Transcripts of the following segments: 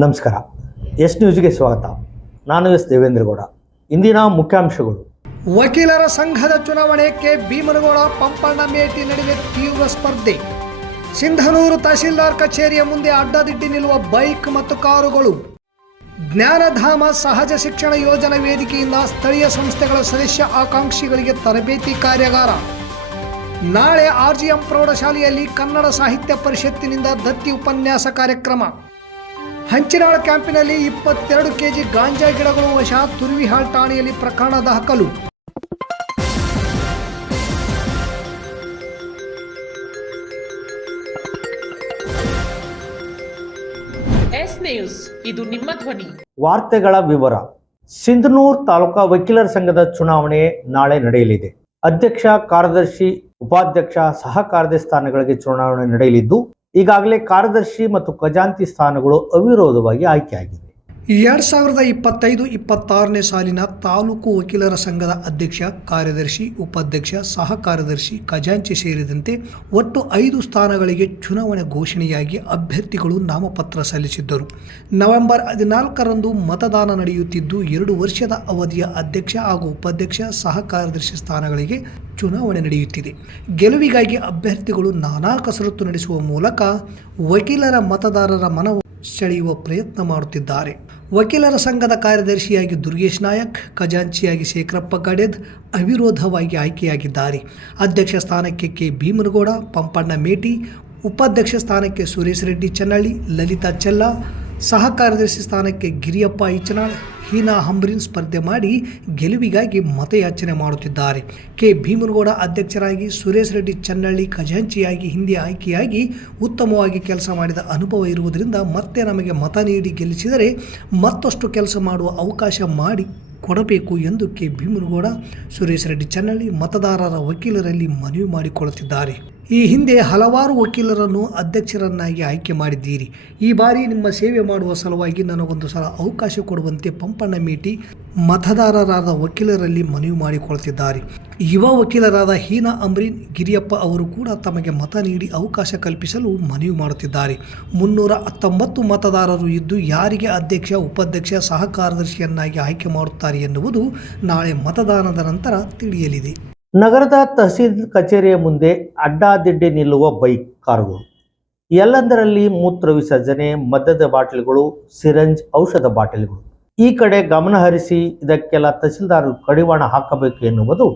ನಮಸ್ಕಾರ. ಎಸ್ ನ್ಯೂಸ್ಗೆ ಸ್ವಾಗತ. ನಾನು ಎಸ್ ದೇವೇಂದ್ರಗೌಡ. ಇಂದಿನ ಮುಖ್ಯಾಂಶಗಳು. ವಕೀಲರ ಸಂಘದ ಚುನಾವಣೆಗೆ ಭೀಮನಗೌಡ ಪಂಪಣ್ಣ ಮೇಟಿ ನಡುವೆ ತೀವ್ರ ಸ್ಪರ್ಧೆ. ಸಿಂಧನೂರು ತಹಶೀಲ್ದಾರ್ ಕಚೇರಿಯ ಮುಂದೆ ಅಡ್ಡದಿಡ್ಡಿ ನಿಲ್ಲುವ ಬೈಕ್ ಮತ್ತು ಕಾರುಗಳು. ಜ್ಞಾನಧಾಮ ಸಹಜ ಶಿಕ್ಷಣ ಯೋಜನಾ ವೇದಿಕೆಯಿಂದ ಸ್ಥಳೀಯ ಸಂಸ್ಥೆಗಳ ಸದಸ್ಯ ಆಕಾಂಕ್ಷಿಗಳಿಗೆ ತರಬೇತಿ ಕಾರ್ಯಾಗಾರ. ನಾಳೆ ಆರ್ಜಿಎಂ ಪ್ರೌಢಶಾಲೆಯಲ್ಲಿ ಕನ್ನಡ ಸಾಹಿತ್ಯ ಪರಿಷತ್ತಿನಿಂದ ದತ್ತಿ ಉಪನ್ಯಾಸ ಕಾರ್ಯಕ್ರಮ. ಹಂಚಿನಾಳ ಕ್ಯಾಂಪಿನಲ್ಲಿ ಇಪ್ಪತ್ತೆರಡು ಕೆಜಿ ಗಾಂಜಾ ಗಿಡಗಳು ವಶ ತುರುವಿಹಾಳ್ ಠಾಣೆಯಲ್ಲಿ ಪ್ರಕರಣ ದಾಖಲು. ಎಸ್ ನ್ಯೂಸ್ ಇದು ನಿಮ್ಮ ಧ್ವನಿ. ವಾರ್ತೆಗಳ ವಿವರ. ಸಿಂಧನೂರ್ ತಾಲೂಕಾ ವಕೀಲರ ಸಂಘದ ಚುನಾವಣೆ ನಾಳೆ ನಡೆಯಲಿದೆ. ಅಧ್ಯಕ್ಷ ಕಾರ್ಯದರ್ಶಿ ಉಪಾಧ್ಯಕ್ಷ ಸಹ ಕಾರ್ಯದರ್ಶಿ ಸ್ಥಾನಗಳಿಗೆ ಚುನಾವಣೆ ನಡೆಯಲಿದ್ದು ಈಗಾಗಲೇ ಕಾರ್ಯದರ್ಶಿ ಮತ್ತು ಖಜಾಂತಿ ಸ್ಥಾನಗಳು ಅವಿರೋಧವಾಗಿ ಆಯ್ಕೆಯಾಗಿವೆ. ಎರಡ್ ಸಾವಿರದ ಇಪ್ಪತ್ತೈದು ಇಪ್ಪತ್ತಾರನೇ ಸಾಲಿನ ತಾಲೂಕು ವಕೀಲರ ಸಂಘದ ಅಧ್ಯಕ್ಷ, ಕಾರ್ಯದರ್ಶಿ, ಉಪಾಧ್ಯಕ್ಷ ಸಹ ಕಾರ್ಯದರ್ಶಿ ಖಜಾಂಚಿ ಸೇರಿದಂತೆ ಒಟ್ಟು ಐದು ಸ್ಥಾನಗಳಿಗೆ ಚುನಾವಣೆ ಘೋಷಣೆಯಾಗಿ ಅಭ್ಯರ್ಥಿಗಳು ನಾಮಪತ್ರ ಸಲ್ಲಿಸಿದ್ದರು. ನವೆಂಬರ್ ಹದಿನಾಲ್ಕರಂದು ಮತದಾನ ನಡೆಯುತ್ತಿದ್ದು, ಎರಡು ವರ್ಷದ ಅವಧಿಯ ಅಧ್ಯಕ್ಷ ಹಾಗೂ ಉಪಾಧ್ಯಕ್ಷ ಸಹ ಕಾರ್ಯದರ್ಶಿ ಸ್ಥಾನಗಳಿಗೆ ಚುನಾವಣೆ ನಡೆಯುತ್ತಿದೆ. ಗೆಲುವಿಗಾಗಿ ಅಭ್ಯರ್ಥಿಗಳು ನಾನಾ ಕಸರತ್ತು ನಡೆಸುವ ಮೂಲಕ ವಕೀಲರ ಮತದಾರರ ಮನವು ಸೆಳೆಯುವ ಪ್ರಯತ್ನ ಮಾಡುತ್ತಿದ್ದಾರೆ. ವಕೀಲರ ಸಂಘದ ಕಾರ್ಯದರ್ಶಿಯಾಗಿ ದುರ್ಗೇಶ್ ನಾಯಕ್, ಖಜಾಂಚಿಯಾಗಿ ಶೇಖರಪ್ಪ ಗಡೆದ್ ಅವಿರೋಧವಾಗಿ ಆಯ್ಕೆಯಾಗಿದ್ದಾರೆ. ಅಧ್ಯಕ್ಷ ಸ್ಥಾನಕ್ಕೆ ಕೆ. ಭೀಮನಗೌಡ, ಪಂಪಣ್ಣ ಮೇಟಿ, ಉಪಾಧ್ಯಕ್ಷ ಸ್ಥಾನಕ್ಕೆ ಸುರೇಶ್ ರೆಡ್ಡಿ ಚೆನ್ನಳ್ಳಿ, ಲಲಿತಾ ಚೆಲ್ಲ, ಸಹ ಕಾರ್ಯದರ್ಶಿ ಸ್ಥಾನಕ್ಕೆ ಗಿರಿಯಪ್ಪ ಇಚನಾಳ್ ಹೀನಾ ಹಂಬ್ರಿನ್ ಸ್ಪರ್ಧೆ ಮಾಡಿ ಗೆಲುವಿಗಾಗಿ ಮತಯಾಚನೆ ಮಾಡುತ್ತಿದ್ದಾರೆ. ಕೆ. ಭೀಮನಗೌಡ ಅಧ್ಯಕ್ಷರಾಗಿ, ಸುರೇಶ್ ರೆಡ್ಡಿ ಚನ್ನಳ್ಳಿ ಖಜಾಂಚಿಯಾಗಿ, ಹಿಂದೆ ಆಯ್ಕೆಯಾಗಿ ಉತ್ತಮವಾಗಿ ಕೆಲಸ ಮಾಡಿದ ಅನುಭವ ಇರುವುದರಿಂದ ಮತ್ತೆ ನಮಗೆ ಮತ ನೀಡಿ ಗೆಲ್ಲಿಸಿದರೆ ಮತ್ತಷ್ಟು ಕೆಲಸ ಮಾಡುವ ಅವಕಾಶ ಮಾಡಿ ಕೊಡಬೇಕು ಎಂದು ಕೆ. ಭೀಮನಗೌಡ, ಸುರೇಶ್ ರೆಡ್ಡಿ ಚನ್ನಳ್ಳಿ ಮತದಾರರ ವಕೀಲರಲ್ಲಿ ಮನವಿ ಮಾಡಿಕೊಳ್ಳುತ್ತಿದ್ದಾರೆ. ಈ ಹಿಂದೆ ಹಲವಾರು ವಕೀಲರನ್ನು ಅಧ್ಯಕ್ಷರನ್ನಾಗಿ ಆಯ್ಕೆ ಮಾಡಿದ್ದೀರಿ. ಈ ಬಾರಿ ನಿಮ್ಮ ಸೇವೆ ಮಾಡುವ ಸಲುವಾಗಿ ನನಗೊಂದು ಸಲ ಅವಕಾಶ ಕೊಡುವಂತೆ ಪಂಪಣ್ಣ ಮೇಟಿ ಮತದಾರರಾದ ವಕೀಲರಲ್ಲಿ ಮನವಿ ಮಾಡಿಕೊಳ್ತಿದ್ದಾರೆ. ಯುವ ವಕೀಲರಾದ ಹೀನಾ ಅಮ್ರೀನ್, ಗಿರಿಯಪ್ಪ ಅವರು ಕೂಡ ತಮಗೆ ಮತ ನೀಡಿ ಅವಕಾಶ ಕಲ್ಪಿಸಲು ಮನವಿ ಮಾಡುತ್ತಿದ್ದಾರೆ. ಮುನ್ನೂರ ಹತ್ತೊಂಬತ್ತು ಮತದಾರರು ಇದ್ದು ಯಾರಿಗೆ ಅಧ್ಯಕ್ಷ, ಉಪಾಧ್ಯಕ್ಷ ಸಹ ಕಾರ್ಯದರ್ಶಿಯನ್ನಾಗಿ ಆಯ್ಕೆ ಮಾಡುತ್ತಾರೆ ಎನ್ನುವುದು ನಾಳೆ ಮತದಾನದ ನಂತರ ತಿಳಿಯಲಿದೆ. ನಗರದ ತಹಸೀಲ್ ಕಚೇರಿಯ ಮುಂದೆ ಅಡ್ಡಾದಿಡ್ಡಿ ನಿಲ್ಲುವ ಬೈಕ್ ಕಾರುಗಳು. ಎಲ್ಲಂದರಲ್ಲಿ ಮೂತ್ರ ವಿಸರ್ಜನೆ, ಮದ್ಯದ ಬಾಟಲಿಗಳು, ಸಿರಂಜ್, ಔಷಧ ಬಾಟಲಿಗಳು. ಈ ಕಡೆ ಗಮನ ಹರಿಸಿ ಇದಕ್ಕೆಲ್ಲ ತಹಸೀಲ್ದಾರರು ಕಡಿವಾಣ ಹಾಕಬೇಕು ಎನ್ನುವುದು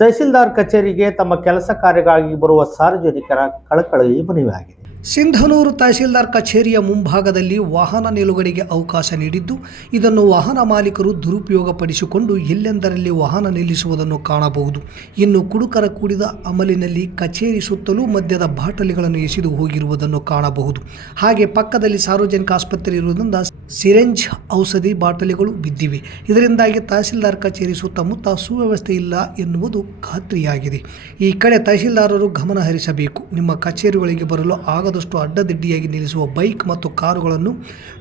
ತಹಸೀಲ್ದಾರ್ ಕಚೇರಿಗೆ ತಮ್ಮ ಕೆಲಸ ಕಾರ್ಯಗಾಗಿ ಬರುವ ಸಾರ್ವಜನಿಕರ ಕಳಕಳಿಯ ಮನವಿಯಾಗಿದೆ. ಸಿಂಧನೂರು ತಹಸೀಲ್ದಾರ್ ಕಚೇರಿಯ ಮುಂಭಾಗದಲ್ಲಿ ವಾಹನ ನಿಲುಗಡೆಗೆ ಅವಕಾಶ ನೀಡಿದ್ದು, ಇದನ್ನು ವಾಹನ ಮಾಲೀಕರು ದುರುಪಯೋಗಪಡಿಸಿಕೊಂಡು ಎಲ್ಲೆಂದರಲ್ಲಿ ವಾಹನ ನಿಲ್ಲಿಸುವುದನ್ನು ಕಾಣಬಹುದು. ಇನ್ನು ಕುಡುಕರ ಕೂಡಿದ ಅಮಲಿನಲ್ಲಿ ಕಚೇರಿ ಸುತ್ತಲೂ ಮದ್ಯದ ಬಾಟಲಿಗಳನ್ನು ಎಸೆದು ಹೋಗಿರುವುದನ್ನು ಕಾಣಬಹುದು. ಹಾಗೆ ಪಕ್ಕದಲ್ಲಿ ಸಾರ್ವಜನಿಕ ಆಸ್ಪತ್ರೆ ಇರುವುದರಿಂದ ಸಿರೆಂಜ್ ಔಷಧಿ ಬಾಟಲಿಗಳು ಬಿದ್ದಿವೆ. ಇದರಿಂದಾಗಿ ತಹಸೀಲ್ದಾರ್ ಕಚೇರಿ ಸುತ್ತಮುತ್ತ ಸುವ್ಯವಸ್ಥೆ ಇಲ್ಲ ಎನ್ನುವುದು ಖಾತ್ರಿಯಾಗಿದೆ. ಈ ಕಡೆ ತಹಸೀಲ್ದಾರರು ಗಮನ ಹರಿಸಬೇಕು ನಿಮ್ಮ ಕಚೇರಿಗಳಿಗೆ ಬರಲು ಆಗದಷ್ಟು ಅಡ್ಡದಿಡ್ಡಿಯಾಗಿ ನಿಲ್ಲಿಸುವ ಬೈಕ್ ಮತ್ತು ಕಾರುಗಳನ್ನು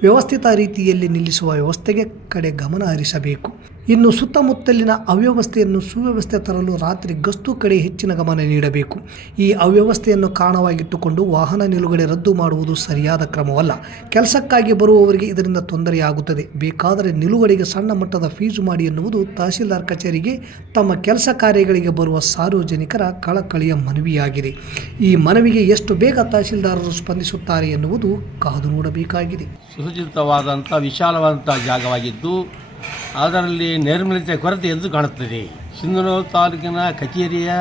ವ್ಯವಸ್ಥಿತ ರೀತಿಯಲ್ಲಿ ನಿಲ್ಲಿಸುವ ವ್ಯವಸ್ಥೆಗೆ ಕಡೆ ಗಮನ ಹರಿಸಬೇಕು. ಇನ್ನು ಸುತ್ತಮುತ್ತಲಿನ ಅವ್ಯವಸ್ಥೆಯನ್ನು ಸುವ್ಯವಸ್ಥೆ ತರಲು ರಾತ್ರಿ ಗಸ್ತು ಕಡೆ ಹೆಚ್ಚಿನ ಗಮನ ನೀಡಬೇಕು. ಈ ಅವ್ಯವಸ್ಥೆಯನ್ನು ಕಾರಣವಾಗಿಟ್ಟುಕೊಂಡು ವಾಹನ ನಿಲುಗಡೆ ರದ್ದು ಮಾಡುವುದು ಸರಿಯಾದ ಕ್ರಮವಲ್ಲ. ಕೆಲಸಕ್ಕಾಗಿ ಬರುವವರಿಗೆ ಇದರಿಂದ ತೊಂದರೆಯಾಗುತ್ತದೆ. ಬೇಕಾದರೆ ನಿಲುಗಡೆಗೆ ಸಣ್ಣ ಮಟ್ಟದ ಫೀಸು ಮಾಡಿ ಎನ್ನುವುದು ತಹಸೀಲ್ದಾರ್ ಕಚೇರಿಗೆ ತಮ್ಮ ಕೆಲಸ ಕಾರ್ಯಗಳಿಗೆ ಬರುವ ಸಾರ್ವಜನಿಕರ ಕಳಕಳಿಯ ಮನವಿಯಾಗಿದೆ. ಈ ಮನವಿಗೆ ಎಷ್ಟು ಬೇಗ ತಹಸೀಲ್ದಾರರು ಸ್ಪಂದಿಸುತ್ತಾರೆ ಎನ್ನುವುದು ಕಾದು ನೋಡಬೇಕಾಗಿದೆ. ಸುಸಜ್ಜಿತವಾದಂಥ, ವಿಶಾಲವಾದಂಥ ಜಾಗವಾಗಿದ್ದು ಅದರಲ್ಲಿ ನೈರ್ಮಲ್ಯತೆ ಕೊರತೆ ಎದ್ದು ಕಾಣುತ್ತದೆ. ಸಿಂಧನೂರು ತಾಲೂಕಿನ ಕಚೇರಿಯ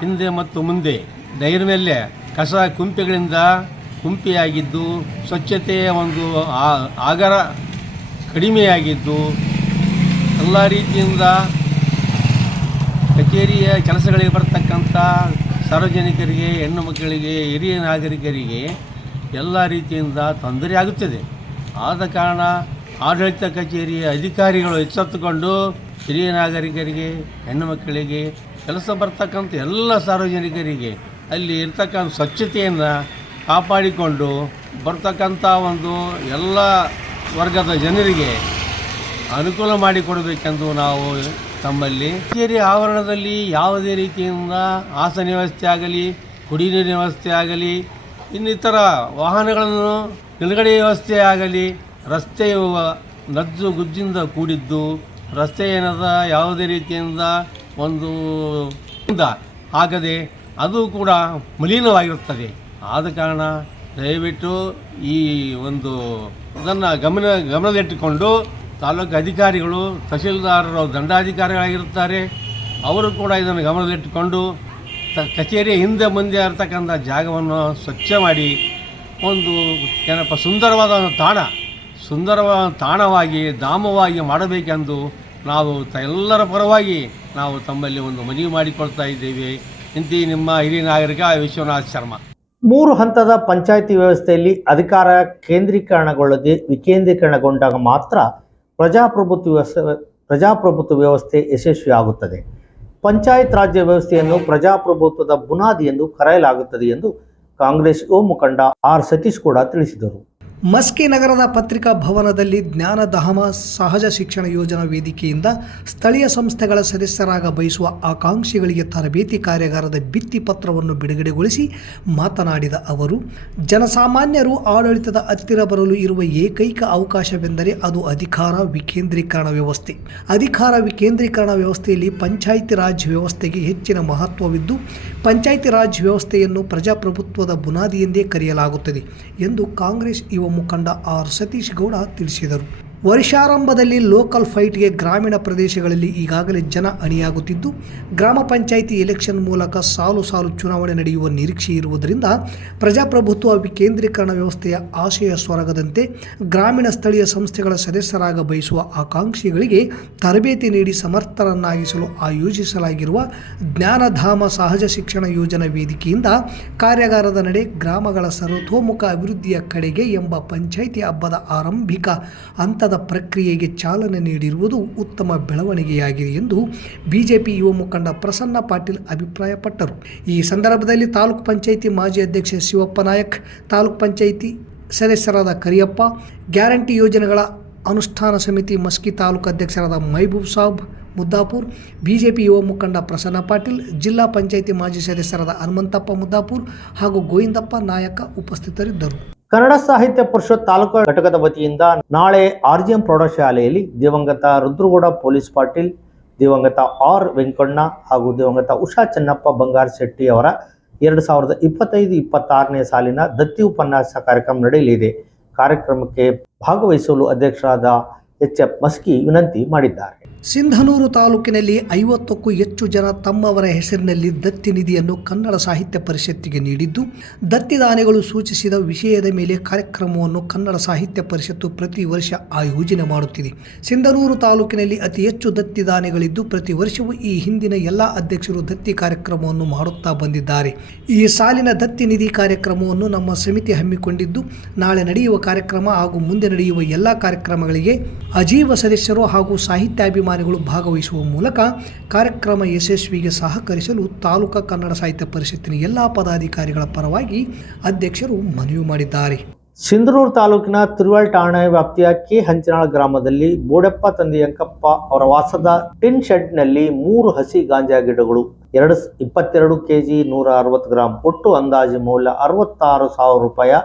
ಹಿಂದೆ ಮತ್ತು ಮುಂದೆ ನೈರ್ಮಲ್ಯ ಕಸ ಕುಂಪೆಗಳಿಂದ ಕುಂಪಿಯಾಗಿದ್ದು ಸ್ವಚ್ಛತೆಯ ಒಂದು ಆಗರ ಕಡಿಮೆಯಾಗಿದ್ದು, ಎಲ್ಲ ರೀತಿಯಿಂದ ಕಚೇರಿಯ ಕೆಲಸಗಳಿಗೆ ಬರತಕ್ಕಂಥ ಸಾರ್ವಜನಿಕರಿಗೆ, ಹೆಣ್ಣು ಮಕ್ಕಳಿಗೆ, ಹಿರಿಯ ನಾಗರಿಕರಿಗೆ ಎಲ್ಲ ರೀತಿಯಿಂದ ತೊಂದರೆ ಆಗುತ್ತದೆ. ಆದ ಕಾರಣ ಆಡಳಿತ ಕಚೇರಿಯ ಅಧಿಕಾರಿಗಳು ಎಚ್ಚೆತ್ತುಕೊಂಡು ಹಿರಿಯ ನಾಗರಿಕರಿಗೆ, ಹೆಣ್ಣು ಮಕ್ಕಳಿಗೆ, ಕೆಲಸ ಬರ್ತಕ್ಕಂಥ ಎಲ್ಲ ಸಾರ್ವಜನಿಕರಿಗೆ ಅಲ್ಲಿ ಇರ್ತಕ್ಕಂಥ ಸ್ವಚ್ಛತೆಯನ್ನು ಕಾಪಾಡಿಕೊಂಡು ಬರ್ತಕ್ಕಂಥ ಒಂದು ಎಲ್ಲ ವರ್ಗದ ಜನರಿಗೆ ಅನುಕೂಲ ಮಾಡಿಕೊಡಬೇಕೆಂದು ನಾವು ತಮ್ಮಲ್ಲಿ ಕಚೇರಿ ಆವರಣದಲ್ಲಿ ಯಾವುದೇ ರೀತಿಯಿಂದ ಆಸನ ವ್ಯವಸ್ಥೆ ಆಗಲಿ, ಕುಡಿಯುವ ವ್ಯವಸ್ಥೆ ಆಗಲಿ, ಇನ್ನಿತರ ವಾಹನಗಳನ್ನು ನಿಲುಗಡೆ ವ್ಯವಸ್ಥೆ ಆಗಲಿ ರಸ್ತೆಯು ನಜ್ಜು ಗುಜ್ಜಿಂದ ಕೂಡಿದ್ದು, ರಸ್ತೆ ಏನದ ಯಾವುದೇ ರೀತಿಯಿಂದ ಒಂದು ಆಗದೆ ಅದು ಕೂಡ ಮಲಿನವಾಗಿರುತ್ತದೆ. ಆದ ಕಾರಣ ದಯವಿಟ್ಟು ಈ ಒಂದು ಇದನ್ನು ಗಮನ, ಗಮನದಲ್ಲಿಟ್ಟುಕೊಂಡು ತಾಲೂಕು ಅಧಿಕಾರಿಗಳು, ತಹಶೀಲ್ದಾರರು, ದಂಡಾಧಿಕಾರಿಗಳಾಗಿರುತ್ತಾರೆ. ಅವರು ಕೂಡ ಇದನ್ನು ಗಮನದಲ್ಲಿಟ್ಟುಕೊಂಡು ತ, ಕಚೇರಿಯ ಹಿಂದೆ ಮುಂದೆ ಇರತಕ್ಕಂಥ ಜಾಗವನ್ನು ಸ್ವಚ್ಛ ಮಾಡಿ ಒಂದು ಏನಪ್ಪ ಸುಂದರವಾದ ಒಂದು ತಾಣ ಸುಂದರವಾದ ತಾಣವಾಗಿ, ಧಾಮವಾಗಿ ಮಾಡಬೇಕೆಂದು ನಾವು ತ ಎಲ್ಲರ ಪರವಾಗಿ ನಾವು ತಮ್ಮಲ್ಲಿ ಒಂದು ಮನವಿ ಮಾಡಿಕೊಳ್ತಾ ಇದ್ದೇವೆ. ಇಂತಿ ನಿಮ್ಮ ಹಿರಿಯ ನಾಗರಿಕ ವಿಶ್ವನಾಥ್ ಶರ್ಮಾ. ಮೂರು ಹಂತದ ಪಂಚಾಯಿತಿ ವ್ಯವಸ್ಥೆಯಲ್ಲಿ ಅಧಿಕಾರ ಕೇಂದ್ರೀಕರಣಗೊಳ್ಳದೆ ವಿಕೇಂದ್ರೀಕರಣಗೊಂಡಾಗ ಮಾತ್ರ ಪ್ರಜಾಪ್ರಭುತ್ವ ವ್ಯವಸ್ಥೆ ಪ್ರಜಾಪ್ರಭುತ್ವ ವ್ಯವಸ್ಥೆ ಯಶಸ್ವಿಯಾಗುತ್ತದೆ. ಪಂಚಾಯತ್ ರಾಜ್ಯ ವ್ಯವಸ್ಥೆಯನ್ನು ಪ್ರಜಾಪ್ರಭುತ್ವದ ಬುನಾದಿ ಎಂದು ಕರೆಯಲಾಗುತ್ತದೆ ಎಂದು ಕಾಂಗ್ರೆಸ್ ಯುವ ಮುಖಂಡ ಆರ್ ಸತೀಶ್ ಕೂಡ ತಿಳಿಸಿದರು. ಮಸ್ಕಿ ನಗರದ ಪತ್ರಿಕಾ ಭವನದಲ್ಲಿ ಜ್ಞಾನಧಾಮ ಸಹಜ ಶಿಕ್ಷಣ ಯೋಜನಾ ವೇದಿಕೆಯಿಂದ ಸ್ಥಳೀಯ ಸಂಸ್ಥೆಗಳ ಸದಸ್ಯರಾಗ ಬಯಸುವ ಆಕಾಂಕ್ಷಿಗಳಿಗೆ ತರಬೇತಿ ಕಾರ್ಯಾಗಾರದ ಭಿತ್ತಿ ಪತ್ರವನ್ನು ಬಿಡುಗಡೆಗೊಳಿಸಿ ಮಾತನಾಡಿದ ಅವರು, ಜನಸಾಮಾನ್ಯರು ಆಡಳಿತದ ಹತ್ತಿರ ಬರಲು ಇರುವ ಏಕೈಕ ಅವಕಾಶವೆಂದರೆ ಅದು ಅಧಿಕಾರ ವಿಕೇಂದ್ರೀಕರಣ ವ್ಯವಸ್ಥೆ. ಅಧಿಕಾರ ವಿಕೇಂದ್ರೀಕರಣ ವ್ಯವಸ್ಥೆಯಲ್ಲಿ ಪಂಚಾಯಿತಿ ರಾಜ್ ವ್ಯವಸ್ಥೆಗೆ ಹೆಚ್ಚಿನ ಮಹತ್ವವಿದ್ದು, ಪಂಚಾಯಿತಿ ರಾಜ್ ವ್ಯವಸ್ಥೆಯನ್ನು ಪ್ರಜಾಪ್ರಭುತ್ವದ ಬುನಾದಿ ಎಂದೇ ಕರೆಯಲಾಗುತ್ತದೆ ಎಂದು ಕಾಂಗ್ರೆಸ್ ಯುವ ಮುಖಂಡ ಆರ್ ಸತೀಶ್ ಗೌಡ ತಿಳಿಸಿದರು. ವರ್ಷಾರಂಭದಲ್ಲಿ ಲೋಕಲ್ ಫೈಟ್ಗೆ ಗ್ರಾಮೀಣ ಪ್ರದೇಶಗಳಲ್ಲಿ ಈಗಾಗಲೇ ಜನ ಅಣಿಯಾಗುತ್ತಿದ್ದು, ಗ್ರಾಮ ಪಂಚಾಯಿತಿ ಎಲೆಕ್ಷನ್ ಮೂಲಕ ಸಾಲು ಸಾಲು ಚುನಾವಣೆ ನಡೆಯುವ ನಿರೀಕ್ಷೆ ಇರುವುದರಿಂದ ಪ್ರಜಾಪ್ರಭುತ್ವ ವಿಕೇಂದ್ರೀಕರಣ ವ್ಯವಸ್ಥೆಯ ಆಶಯ ಸ್ವರ್ಗದಂತೆ ಗ್ರಾಮೀಣ ಸ್ಥಳೀಯ ಸಂಸ್ಥೆಗಳ ಸದಸ್ಯರಾಗ ಬಯಸುವ ಆಕಾಂಕ್ಷಿಗಳಿಗೆ ತರಬೇತಿ ನೀಡಿ ಸಮರ್ಥರನ್ನಾಗಿಸಲು ಆಯೋಜಿಸಲಾಗಿರುವ ಜ್ಞಾನಧಾಮ ಸಹಜ ಶಿಕ್ಷಣ ಯೋಜನಾ ವೇದಿಕೆಯಿಂದ ಕಾರ್ಯಾಗಾರದ ನಡೆ ಗ್ರಾಮಗಳ ಸರ್ವತೋಮುಖ ಅಭಿವೃದ್ಧಿಯ ಕಡೆಗೆ ಎಂಬ ಪಂಚಾಯಿತಿ ಹಬ್ಬದ ಆರಂಭಿಕ ಹಂತದ ಪ್ರಕ್ರಿಯೆಗೆ ಚಾಲನೆ ನೀಡಿರುವುದು ಉತ್ತಮ ಬೆಳವಣಿಗೆಯಾಗಿದೆ ಎಂದು ಬಿಜೆಪಿ ಯುವ ಮುಖಂಡ ಪ್ರಸನ್ನ ಪಾಟೀಲ್ ಅಭಿಪ್ರಾಯಪಟ್ಟರು. ಈ ಸಂದರ್ಭದಲ್ಲಿ ತಾಲೂಕ್ ಪಂಚಾಯಿತಿ ಮಾಜಿ ಅಧ್ಯಕ್ಷ ಶಿವಪ್ಪ ನಾಯಕ್, ತಾಲೂಕ್ ಪಂಚಾಯಿತಿ ಸದಸ್ಯರಾದ ಕರಿಯಪ್ಪ, ಗ್ಯಾರಂಟಿ ಯೋಜನೆಗಳ ಅನುಷ್ಠಾನ ಸಮಿತಿ ಮಸ್ಕಿ ತಾಲೂಕು ಅಧ್ಯಕ್ಷರಾದ ಮೈಬೂಬ್ ಸಾಬ್ ಮುದ್ದಾಪುರ್, ಬಿಜೆಪಿ ಯುವ ಮುಖಂಡ ಪ್ರಸನ್ನ ಪಾಟೀಲ್, ಜಿಲ್ಲಾ ಪಂಚಾಯಿತಿ ಮಾಜಿ ಸದಸ್ಯರಾದ ಹನುಮಂತಪ್ಪ ಮುದ್ದಾಪುರ್ ಹಾಗೂ ಗೋವಿಂದಪ್ಪ ನಾಯಕ ಉಪಸ್ಥಿತರಿದ್ದರು. ಕನ್ನಡ ಸಾಹಿತ್ಯ ಪರಿಷತ್ ತಾಲೂಕು ಘಟಕದ ವತಿಯಿಂದ ನಾಳೆ ಆರ್ಜಿಎಂ ಪ್ರೌಢಶಾಲೆಯಲ್ಲಿ ದಿವಂಗತ ರುದ್ರಗೌಡ ಪೊಲೀಸ್ ಪಾಟೀಲ್, ದಿವಂಗತ ಆರ್ ವೆಂಕಣ್ಣ ಹಾಗೂ ದಿವಂಗತ ಉಷಾ ಚೆನ್ನಪ್ಪ ಬಂಗಾರ ಶೆಟ್ಟಿ ಅವರ ಎರಡು ಸಾವಿರದ ಇಪ್ಪತ್ತೈದು ಇಪ್ಪತ್ತಾರನೇ ಸಾಲಿನ ದತ್ತಿ ಉಪನ್ಯಾಸ ಕಾರ್ಯಕ್ರಮ ನಡೆಯಲಿದೆ. ಕಾರ್ಯಕ್ರಮಕ್ಕೆ ಭಾಗವಹಿಸಲು ಅಧ್ಯಕ್ಷರಾದ ಎಚ್ ಎಫ್ ಮಸ್ಕಿ ವಿನಂತಿ ಮಾಡಿದ್ದಾರೆ. ಸಿಂಧನೂರು ತಾಲೂಕಿನಲ್ಲಿ ಐವತ್ತಕ್ಕೂ ಹೆಚ್ಚು ಜನ ತಮ್ಮವರ ಹೆಸರಿನಲ್ಲಿ ದತ್ತಿ ನಿಧಿಯನ್ನು ಕನ್ನಡ ಸಾಹಿತ್ಯ ಪರಿಷತ್ತಿಗೆ ನೀಡಿದ್ದು ದತ್ತಿದಾನಿಗಳು ಸೂಚಿಸಿದ ವಿಷಯದ ಮೇಲೆ ಕಾರ್ಯಕ್ರಮವನ್ನು ಕನ್ನಡ ಸಾಹಿತ್ಯ ಪರಿಷತ್ತು ಪ್ರತಿ ವರ್ಷ ಆಯೋಜನೆ ಮಾಡುತ್ತಿದೆ. ಸಿಂಧನೂರು ತಾಲೂಕಿನಲ್ಲಿ ಅತಿ ಹೆಚ್ಚು ದತ್ತಿದಾನಿಗಳಿದ್ದು ಪ್ರತಿ ವರ್ಷವೂ ಈ ಹಿಂದಿನ ಎಲ್ಲ ಅಧ್ಯಕ್ಷರು ದತ್ತಿ ಕಾರ್ಯಕ್ರಮವನ್ನು ಮಾಡುತ್ತಾ ಬಂದಿದ್ದಾರೆ. ಈ ಸಾಲಿನ ದತ್ತಿ ನಿಧಿ ಕಾರ್ಯಕ್ರಮವನ್ನು ನಮ್ಮ ಸಮಿತಿ ಹಮ್ಮಿಕೊಂಡಿದ್ದು, ನಾಳೆ ನಡೆಯುವ ಕಾರ್ಯಕ್ರಮ ಹಾಗೂ ಮುಂದೆ ನಡೆಯುವ ಎಲ್ಲ ಕಾರ್ಯಕ್ರಮಗಳಿಗೆ ಅಜೀವ ಸದಸ್ಯರು ಹಾಗೂ ಸಾಹಿತ್ಯಾಭಿಮಾನಿಗಳು ಭಾಗವಹಿಸುವ ಮೂಲಕ ಕಾರ್ಯಕ್ರಮ ಯಶಸ್ವಿಗೆ ಸಹಕರಿಸಲು ತಾಲೂಕಾ ಕನ್ನಡ ಸಾಹಿತ್ಯ ಪರಿಷತ್ತಿನ ಎಲ್ಲ ಪದಾಧಿಕಾರಿಗಳ ಪರವಾಗಿ ಅಧ್ಯಕ್ಷರು ಮನವಿ ಮಾಡಿದ್ದಾರೆ. ಸಿಂಧನೂರು ತಾಲೂಕಿನ ತಿರುವಾಳ್ ಠಾಣೆ ವ್ಯಾಪ್ತಿಯ ಕೆ. ಹಂಚನಾಳ್ ಗ್ರಾಮದಲ್ಲಿ ಬೋಡೆಪ್ಪ ತಂದೆ ಅಂಕಪ್ಪ ಅವರ ವಾಸದ ಟಿನ್ ಶೆಡ್ನಲ್ಲಿ ಮೂರು ಹಸಿ ಗಾಂಜಾ ಗಿಡಗಳು, ಎರಡು ಇಪ್ಪತ್ತೆರಡು ಕೆಜಿ ನೂರ ಅರವತ್ತು ಗ್ರಾಂ ಒಟ್ಟು ಅಂದಾಜು ಮೌಲ್ಯ ಅರವತ್ತಾರು ಸಾವಿರ ರೂಪಾಯಿ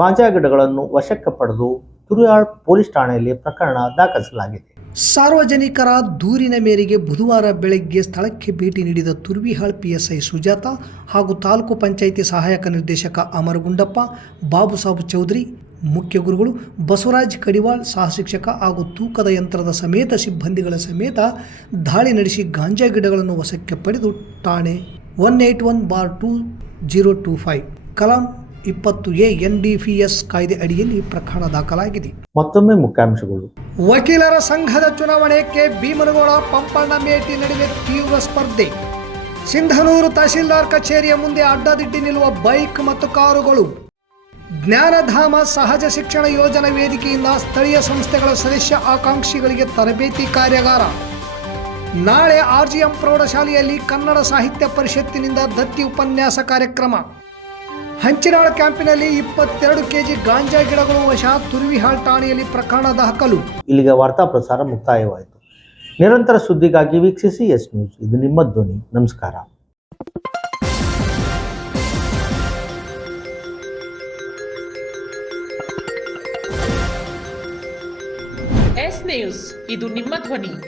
ಗಾಂಜಾ ಗಿಡಗಳನ್ನು ವಶಕ್ಕೆ ಪಡೆದು ತಿರುವಾಳ್ ಪೊಲೀಸ್ ಠಾಣೆಯಲ್ಲಿ ಪ್ರಕರಣ ದಾಖಲಿಸಲಾಗಿದೆ. ಸಾರ್ವಜನಿಕರ ದೂರಿನ ಮೇರೆಗೆ ಬುಧವಾರ ಬೆಳಗ್ಗೆ ಸ್ಥಳಕ್ಕೆ ಭೇಟಿ ನೀಡಿದ ತುರ್ವಿಹಾಳ್ ಪಿಎಸ್ಐ ಸುಜಾತ ಹಾಗೂ ತಾಲೂಕು ಪಂಚಾಯಿತಿ ಸಹಾಯಕ ನಿರ್ದೇಶಕ ಅಮರಗುಂಡಪ್ಪ, ಬಾಬು ಸಾಬು ಚೌಧರಿ, ಮುಖ್ಯ ಗುರುಗಳು ಬಸವರಾಜ್ ಕಡಿವಾಳ್, ಸಹ ಶಿಕ್ಷಕ ಹಾಗೂ ತೂಕದ ಯಂತ್ರದ ಸಮೇತ ಸಿಬ್ಬಂದಿಗಳ ಸಮೇತ ದಾಳಿ ನಡೆಸಿ ಗಾಂಜಾ ಗಿಡಗಳನ್ನು ವಶಕ್ಕೆ ಪಡೆದು ಠಾಣೆ one eight one bar two zero two five, Kalam ಇಪ್ಪತ್ತು A N D P S ಕಾಯ್ದೆ ಅಡಿಯಲ್ಲಿ ಪ್ರಕರಣ ದಾಖಲಾಗಿದೆ. ಮತ್ತೊಮ್ಮೆ ಮುಖ್ಯಾಂಶಗಳು. ವಕೀಲರ ಸಂಘದ ಚುನಾವಣೆ ಕೆ ಭೀಮನಗೌಡ ಪಂಪಣ್ಣ ಮೇಟಿ ನಡುವೆ ತೀವ್ರ ಸ್ಪರ್ಧೆ. ಸಿಂಧನೂರು ತಹಶೀಲ್ದಾರ್ ಕಚೇರಿಯ ಮುಂದೆ ಅಡ್ಡದಿಡ್ಡಿ ನಿಲ್ಲುವ ಬೈಕ್ ಮತ್ತು ಕಾರುಗಳು. ಜ್ಞಾನಧಾಮ ಸಹಜ ಶಿಕ್ಷಣ ಯೋಜನಾ ವೇದಿಕೆಯಿಂದ ಸ್ಥಳೀಯ ಸಂಸ್ಥೆಗಳ ಸದಸ್ಯ ಆಕಾಂಕ್ಷಿಗಳಿಗೆ ತರಬೇತಿ ಕಾರ್ಯಾಗಾರ. ನಾಳೆ ಆರ್ಜಿಎಂ ಪ್ರೌಢಶಾಲೆಯಲ್ಲಿ ಕನ್ನಡ ಸಾಹಿತ್ಯ ಪರಿಷತ್ತಿನಿಂದ ದತ್ತಿ ಉಪನ್ಯಾಸ ಕಾರ್ಯಕ್ರಮ. ಹಂಚಿನಾಳ ಕ್ಯಾಂಪಿನಲ್ಲಿ ಇಪ್ಪತ್ತೆರಡು ಕೆಜಿ ಗಾಂಜಾ ಗಿಡಗಳು ವಶ ತುರ್ವಿಹಾಳ್ ಠಾಣೆಯಲ್ಲಿ ಪ್ರಕರಣ ದಾಖಲು. ಇಲ್ಲಿಗೆ ವಾರ್ತಾ ಪ್ರಸಾರ ಮುಕ್ತಾಯವಾಯಿತು. ನಿರಂತರ ಸುದ್ದಿಗಾಗಿ ವೀಕ್ಷಿಸಿ ಎಸ್ ನ್ಯೂಸ್. ಇದು ನಿಮ್ಮ ಧ್ವನಿ. ನಮಸ್ಕಾರ. S news. ಇದು ನಿಮ್ಮ ಧ್ವನಿ.